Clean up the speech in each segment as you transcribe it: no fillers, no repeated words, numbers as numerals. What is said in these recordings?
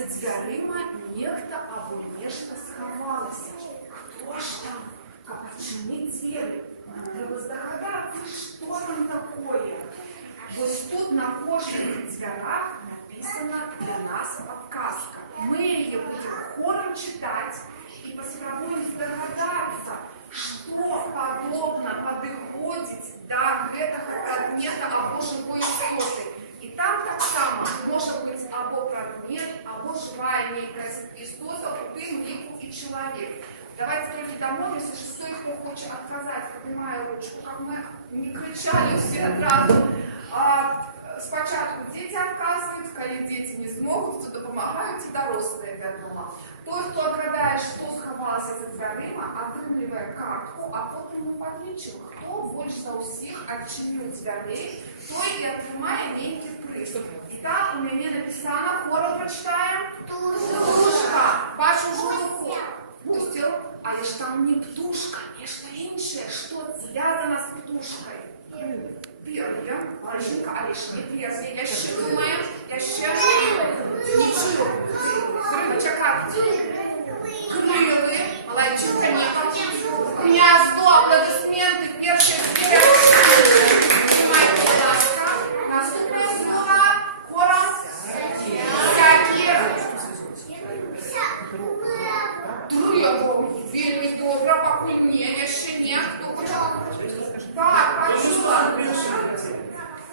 За дверима нехта або нешта сховалася. Хто ж там? Каб адчыніць дзверы, нам трэба здагадацца, што там такое. Вось тут на кожных дзвярах написана для нас подсказка. Мы ее будем хором читать и паспрабуем здагадацца, што падобна падыходзіць да гэтага прадмета або жывой істоты. И там таксама можа быць або прадмет, або жывая нейкая істота, у тым ліку і чалавек. Давайте только домовимся, что кто хочет отказать, поднимая ручку, как мы не кричали все одразу. Спочатку дети отказывают, когда дети не смогут, то допомагають і дорослые, вядома. Той, хто отгадає, що сховалося за дверима, отримує картку, а потім ми підлічимо, хто більше за усіх відчинив дверей, той і отримає некий приз. І так у мене написано, хором прочитаємо. Птушка. Бачу жовту. Пустил, але ж там не птушка, нечто іншее, что связано с птушкой. Перья, Маржинка, але ж не перья, я ще думаю, ничего. Почекайте. Крылы, молодчинка, нет. Гнездо, аплодисменты, першие звери. Понимаете, будь ласка. Наступное слово, хором. Всякие. Вельми добре, покуль не, ще не. Хто почав? Так, почула.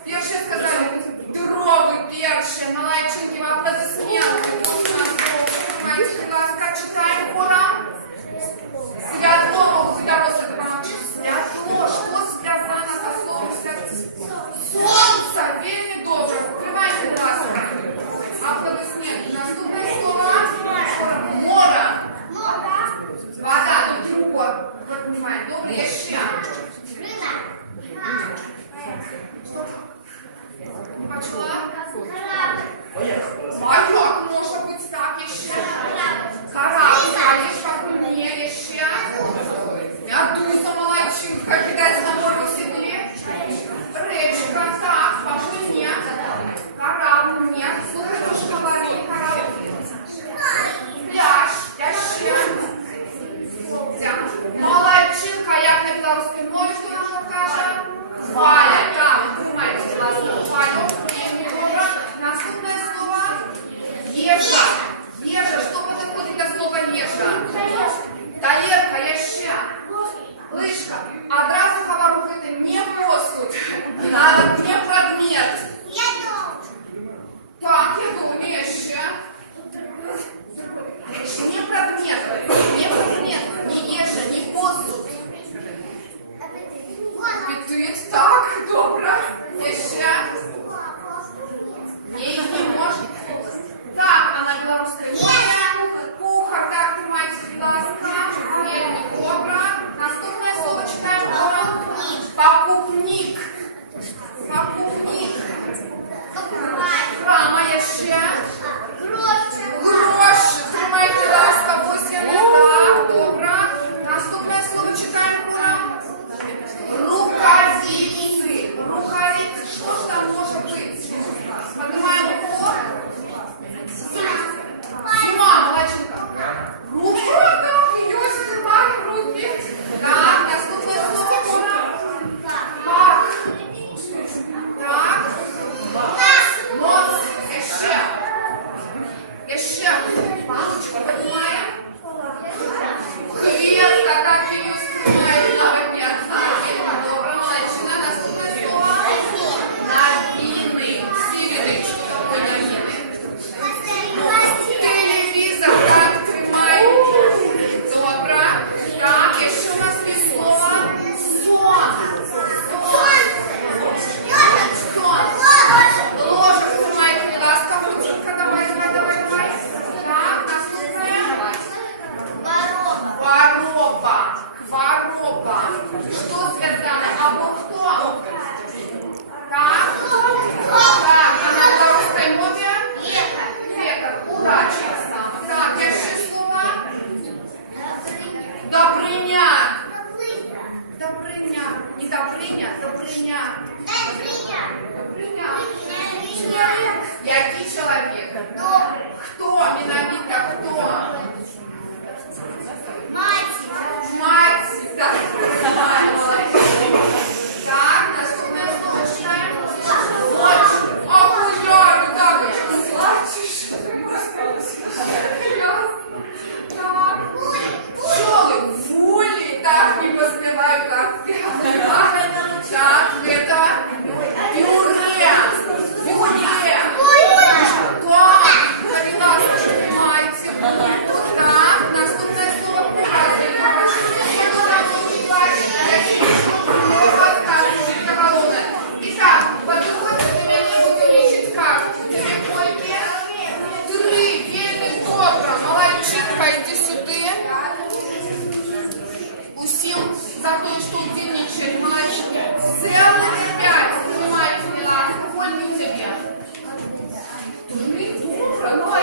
Перше сказали, здоровий, перше, молодчинки, аплодисменти. Понимаете, будь ласка, читаємо хором. Святло, у дорослих помочь. Святло, що зв'язано со словом святло? Сонце, вельми добре. Покривайте, будь ласка. Аплодисменти. Наступне слово. Море. Вода, тут другое. Вы понимаете, добре, еще. Не почула? Маяк, может быть, так еще. Корабль, конечно, покульнее еще. Медуза, молодчинка, кидать на море в седле. Речка, так, покульнее. Корабль, нет. Слушай, тоже говори, корабль. Пляж, еще. Молодчинка, як на білоруській мові, що нам каже? Хваля, так, понимаете, будь ласка, хвалю. Наступне слово ежа. Ежа, що підходить до слова ежа? Талерка, ще. Лыжка. Одразу говорю, это не посуд, не предмет. Так, я думаю, ще. Не предмет, не ежа, не посуд. Аппетит, так, добре. Ще. Не может. Так, а на белорусской мове. Кухар, так, тримайте, будь ласка. Вельми добре. Наступне слово читаємо. Покупник. Покупник. Храма ще. Ну,